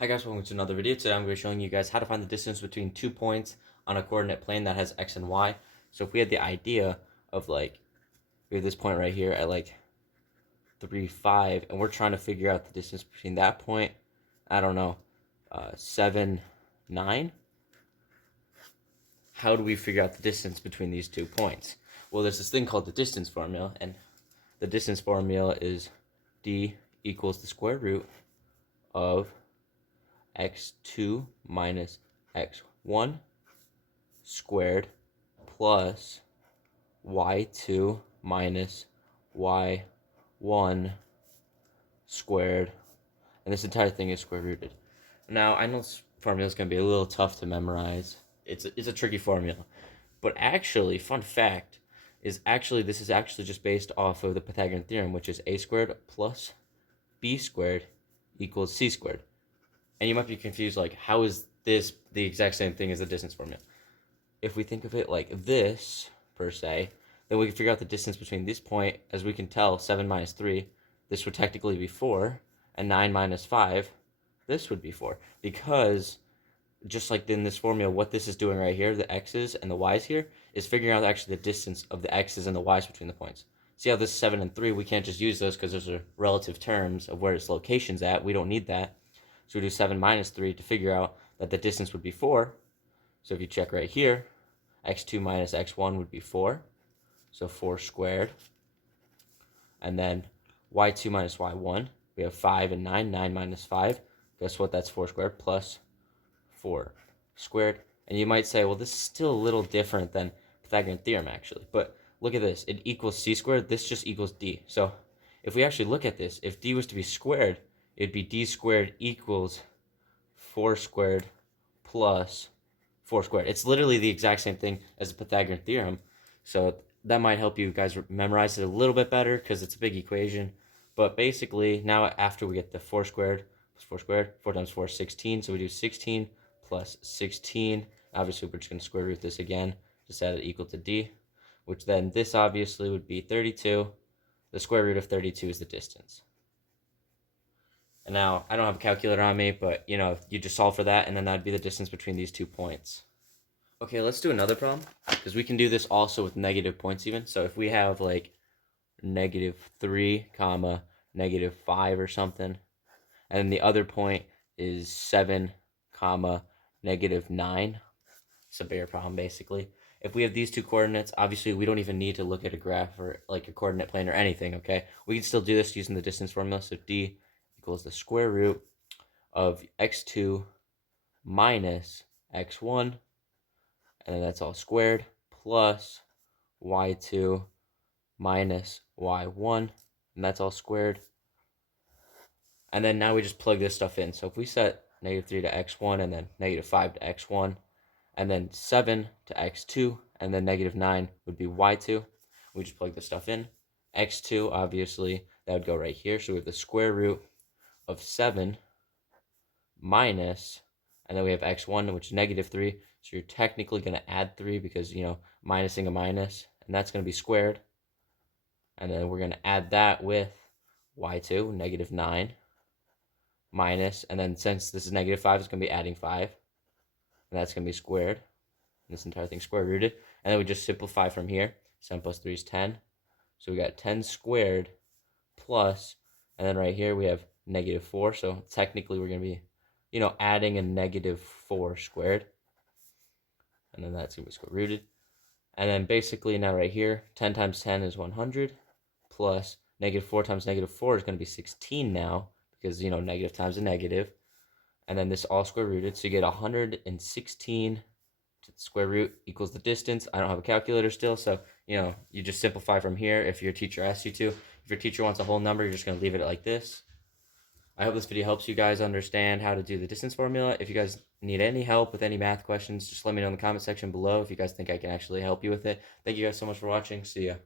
Hi guys, welcome to another video. Today I'm going to be showing you guys how to find the distance between 2 points on a coordinate plane that has x and y. So if we had the idea of we have this point right here at 3, 5, and we're trying to figure out the distance between that point, I don't know, 7, 9. How do we figure out the distance between these 2 points? Well, there's this thing called the distance formula, and the distance formula is d equals the square root of x2 minus x1 squared plus y2 minus y1 squared, and this entire thing is square rooted. Now, I know this formula is going to be a little tough to memorize. It's a tricky formula, but actually, fun fact is this is actually just based off of the Pythagorean theorem, which is a squared plus b squared equals c squared. And you might be confused, like, how is this the exact same thing as the distance formula? If we think of it like this, per se, then we can figure out the distance between this point. As we can tell, 7 minus 3, this would technically be 4, and 9 minus 5, this would be 4. Because, just like in this formula, what this is doing right here, the x's and the y's here, is figuring out actually the distance of the x's and the y's between the points. See how this 7 and 3, we can't just use those because those are relative terms of where its location's at. We don't need that. So we do 7 minus 3 to figure out that the distance would be 4. So if you check right here, x2 minus x1 would be 4. So 4 squared. And then y2 minus y1, we have 5 and 9. 9 minus 5. Guess what? That's 4 squared plus 4 squared. And you might say, well, this is still a little different than Pythagorean theorem, actually. But look at this. It equals c squared. This just equals d. So if we actually look at this, if d was to be squared, it'd be d squared equals 4 squared plus 4 squared. It's literally the exact same thing as the Pythagorean theorem. So that might help you guys memorize it a little bit better because it's a big equation. But basically, now after we get the 4 squared plus 4 squared, 4 times 4 is 16. So we do 16 plus 16. Obviously, we're just going to square root this again to set it equal to d, which then this obviously would be 32. The square root of 32 is the distance. And now, I don't have a calculator on me, but, you just solve for that, and then that'd be the distance between these 2 points. Okay, let's do another problem, because we can do this also with negative points even. So if we have, -3, comma, -5 or something, and then the other point is 7, comma, -9. It's a bigger problem, basically. If we have these 2 coordinates, obviously we don't even need to look at a graph or, a coordinate plane or anything, okay? We can still do this using the distance formula, so d equals the square root of x2 minus x1, and then that's all squared, plus y2 minus y1, and that's all squared. And then now we just plug this stuff in. So if we set -3 to x1, and then -5 to x1, and then 7 to x2, and then -9 would be y2. We just plug this stuff in. x2, obviously, that would go right here. So we have the square root of 7 minus, and then we have x1, which is -3. So you're technically going to add 3 because, minusing a minus, and that's going to be squared. And then we're going to add that with y2, -9, minus, and then since this is -5, it's going to be adding 5. And that's going to be squared. This entire thing square rooted. And then we just simplify from here. 7 plus 3 is 10. So we got 10 squared plus, and then right here we have -4. So technically we're going to be, adding a -4 squared. And then that's going to be square rooted. And then basically now right here, 10 times 10 is 100, plus -4 times -4 is going to be 16 now, because, negative times a negative. And then this all square rooted, so you get 116 to the square root equals the distance. I don't have a calculator still, so, you just simplify from here if your teacher asks you to. If your teacher wants a whole number, you're just going to leave it like this. I hope this video helps you guys understand how to do the distance formula. If you guys need any help with any math questions, just let me know in the comment section below if you guys think I can actually help you with it. Thank you guys so much for watching. See ya.